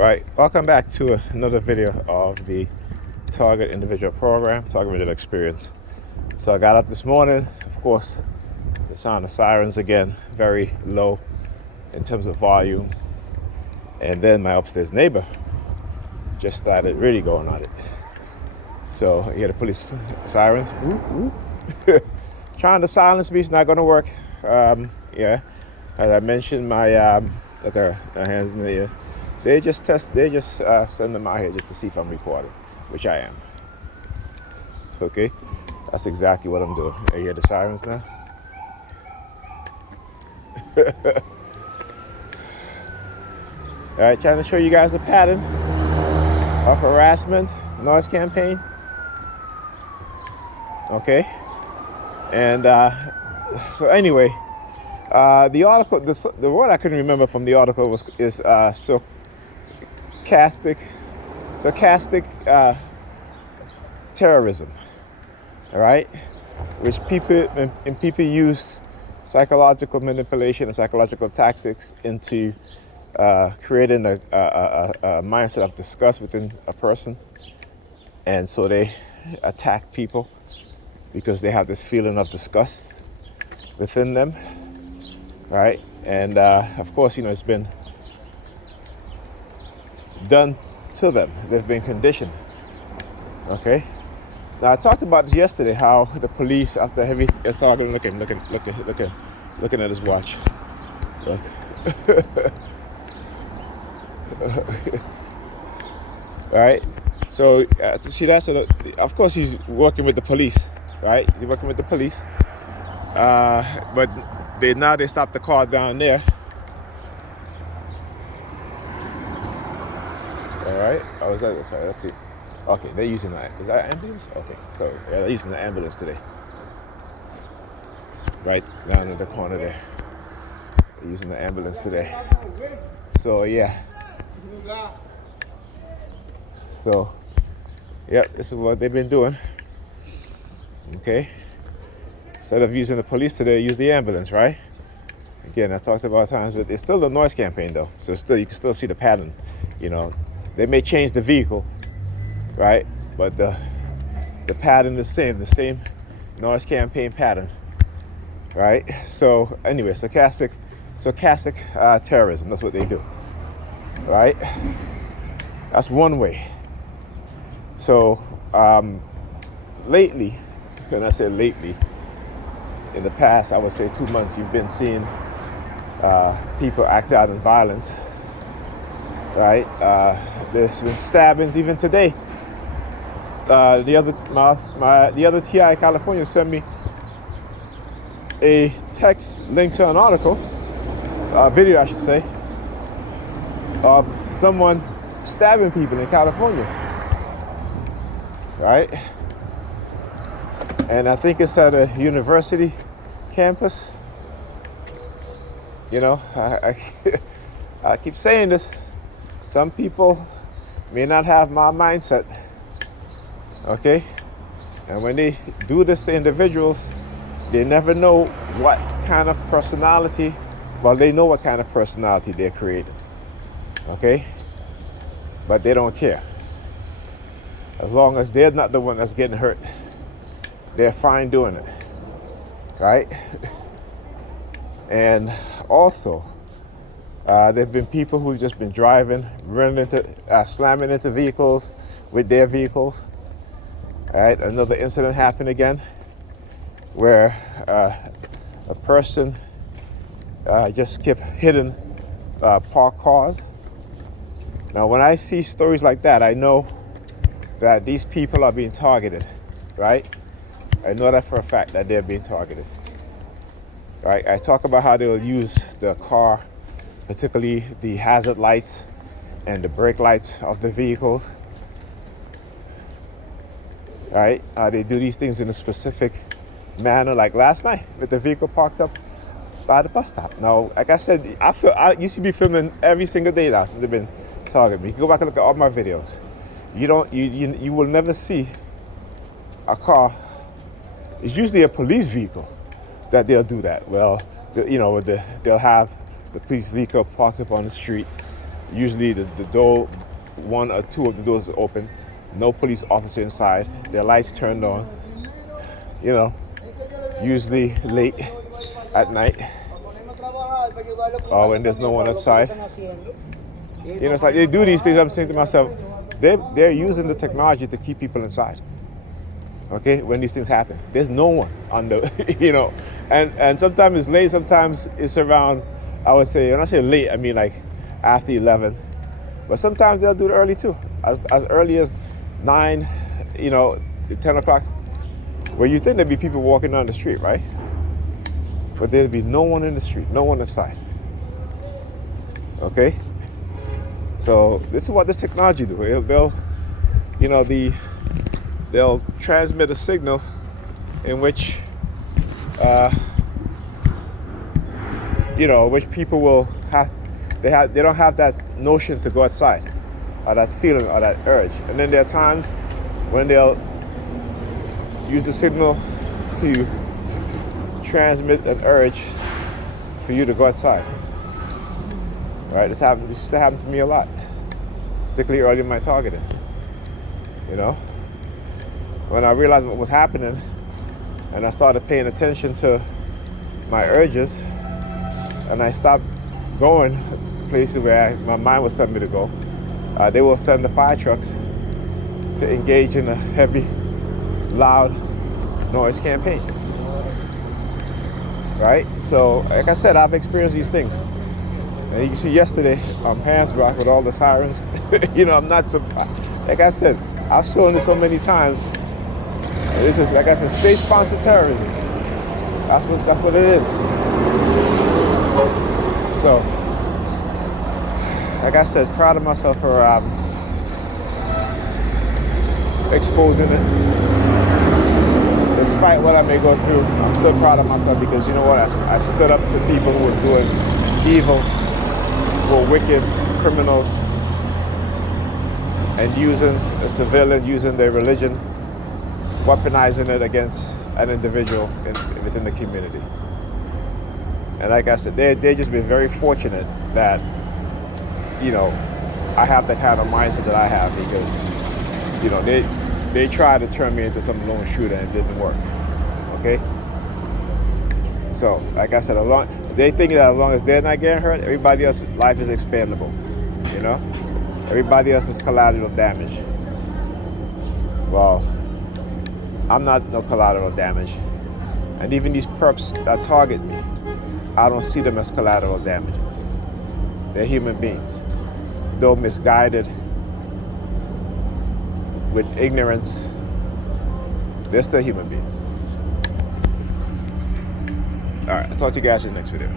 Right, welcome back to another video of the Target Individual Program, Target Individual Experience. So I got up this morning, of course, the sound of sirens again, very low in terms of volume. And then my upstairs neighbor just started really going on it. So you hear the police sirens, whoop, whoop. Trying to silence me is not going to work. Yeah, as I mentioned, my look at her hands in the air. They just send them out here just to see if I'm recording, which I am. Okay, that's exactly what I'm doing. You hear the sirens now? All right, trying to show you guys a pattern of harassment, noise campaign. Okay, and so anyway, the article, the word I couldn't remember from the article is sarcastic terrorism. All right, which people use psychological manipulation and psychological tactics into creating a mindset of disgust within a person, and so they attack people because they have this feeling of disgust within them, right? And of course, it's been done to them. They've been conditioned. Okay. Now I talked about this yesterday. How the police, after heavy targeting, looking at his watch. Look. All right. So to see that, so of course he's working with the police, right? He's working with the police. But they stopped the car down there. All right. Oh, is that? Sorry. Let's see. Okay, they're using that. Is that ambulance? Okay, so yeah, they're using the ambulance today. Right down in the corner there. They're using the ambulance today. So yeah. So, yep, this is what they've been doing. Okay. Instead of using the police today, use the ambulance, right? Again, I talked about times, but it's still the noise campaign though. So you can still see the pattern. They may change the vehicle, right? But the pattern is the same noise campaign pattern, right? So anyway, sarcastic terrorism, that's what they do, right? That's one way. So lately, when I say lately, in the past, I would say 2 months, you've been seeing people act out in violence, right? There's been stabbings even today. The other TI California sent me a text link to an article, video I should say, of someone stabbing people in California, right? And I think it's at a university campus. I keep saying this. Some people may not have my mindset. Okay, and when they do this to individuals, they never know what kind of personality. Well, they know what kind of personality they're creating. Okay, but they don't care. As long as they're not the one that's getting hurt, they're fine doing it, right? And also, there've been people who've just been driving, slamming into vehicles with their vehicles. All right, another incident happened again where a person just kept hitting parked cars. Now, when I see stories like that, I know that these people are being targeted, right? I know that for a fact that they're being targeted, right? I talk about how they'll use the car, particularly the hazard lights and the brake lights of the vehicles. Right? They do these things in a specific manner, like last night with the vehicle parked up by the bus stop. Now, like I said, I used to be filming every single day now since they've been targeting me. You can go back and look at all my videos. You will never see a car. It's usually a police vehicle that they'll do that. Well, they'll have the police vehicle parked up on the street, Usually the door, one or two of the doors is open, no police officer inside, their lights turned on, you know, usually late at night or when there's no one outside. You know, it's like they do these things. I'm saying to myself, they're using the technology to keep people inside. Okay, when these things happen, there's no one on the, you know, and sometimes it's late, sometimes it's around. I would say, when I say late, I mean like after 11, but sometimes they'll do it early too, as early as 9, you know, 10 o'clock. Where you think there'd be people walking down the street, right? But there'd be no one in the street, no one inside. Okay. So this is what this technology do. They'll, you know, they'll transmit a signal in which, you know, which people will have. They don't have that notion to go outside, or that feeling, or that urge. And then there are times when they'll use the signal to transmit an urge for you to go outside. Right? This used to happen to me a lot, particularly early in my targeting. You know, when I realized what was happening, and I started paying attention to my urges, and I stopped going places where my mind was telling me to go, they will send the fire trucks to engage in a heavy, loud noise campaign. Right? So, like I said, I've experienced these things. And you can see yesterday, Hansbrook with all the sirens. You know, I'm not surprised. Like I said, I've shown this so many times. This is, like I said, state-sponsored terrorism. That's what it is. So, like I said, proud of myself for exposing it. Despite what I may go through, I'm still proud of myself because you know what? I stood up to people who were doing evil, who were wicked criminals, and using a civilian, using their religion, weaponizing it against an individual within the community. And like I said, they just been very fortunate that, you know, I have the kind of mindset that I have because, you know, they tried to turn me into some lone shooter and it didn't work. Okay? So, like I said, they think that as long as they're not getting hurt, everybody else's life is expendable. You know? Everybody else is collateral damage. Well, I'm not no collateral damage. And even these perps that target me, I don't see them as collateral damage. They're human beings. Though misguided, with ignorance, they're still human beings. All right, I'll talk to you guys in the next video.